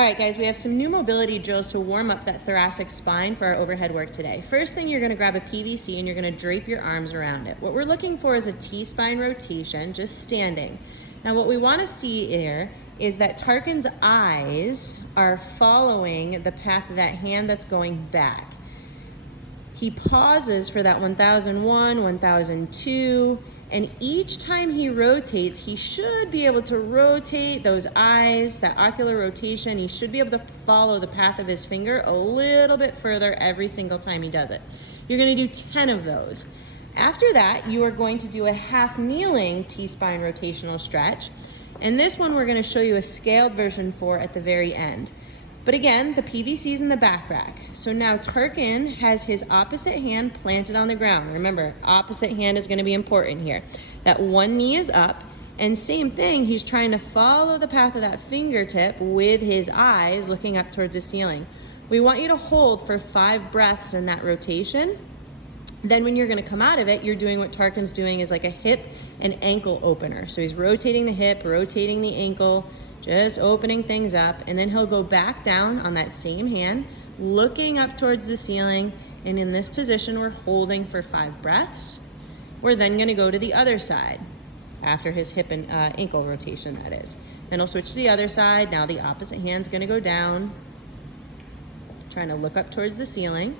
All right, guys, we have some new mobility drills to warm up that thoracic spine for our overhead work today. First thing, you're gonna grab a PVC and you're gonna drape your arms around it. What we're looking for is a T-spine rotation, just standing. Now, what we wanna see here is that Tarkin's eyes are following the path of that hand that's going back. He pauses for that 1001, 1002, and each time he rotates, he should be able to rotate those eyes, that ocular rotation. He should be able to follow the path of his finger a little bit further every single time he does it. You're gonna do 10 of those. After that, you are going to do a half kneeling T-spine rotational stretch. And this one we're gonna show you a scaled version for at the very end. But again, the PVC's in the back rack. So now Tarkin has his opposite hand planted on the ground. Remember, opposite hand is gonna be important here. That one knee is up, and same thing, he's trying to follow the path of that fingertip with his eyes looking up towards the ceiling. We want you to hold for 5 breaths in that rotation. Then when you're gonna come out of it, you're doing what Tarkin's doing is like a hip and ankle opener. So he's rotating the hip, rotating the ankle, just opening things up, and then he'll go back down on that same hand, looking up towards the ceiling, and in this position, we're holding for 5 breaths. We're then gonna go to the other side, after his hip and ankle rotation, that is. Then he'll switch to the other side. Now the opposite hand's gonna go down, trying to look up towards the ceiling.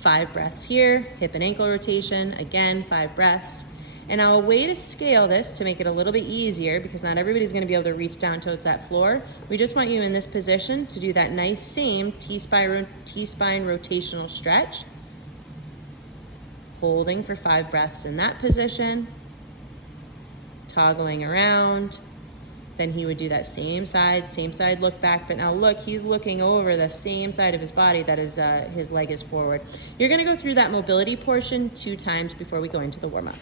5 breaths here, hip and ankle rotation, again, 5 breaths. And now a way to scale this to make it a little bit easier, because not everybody's gonna be able to reach down towards that floor, we just want you in this position to do that nice same T-spine rotational stretch, holding for 5 breaths in that position, toggling around. Then he would do that same side look back, but now look, he's looking over the same side of his body that is, his leg is forward. You're gonna go through that mobility portion 2 times before we go into the warm-up.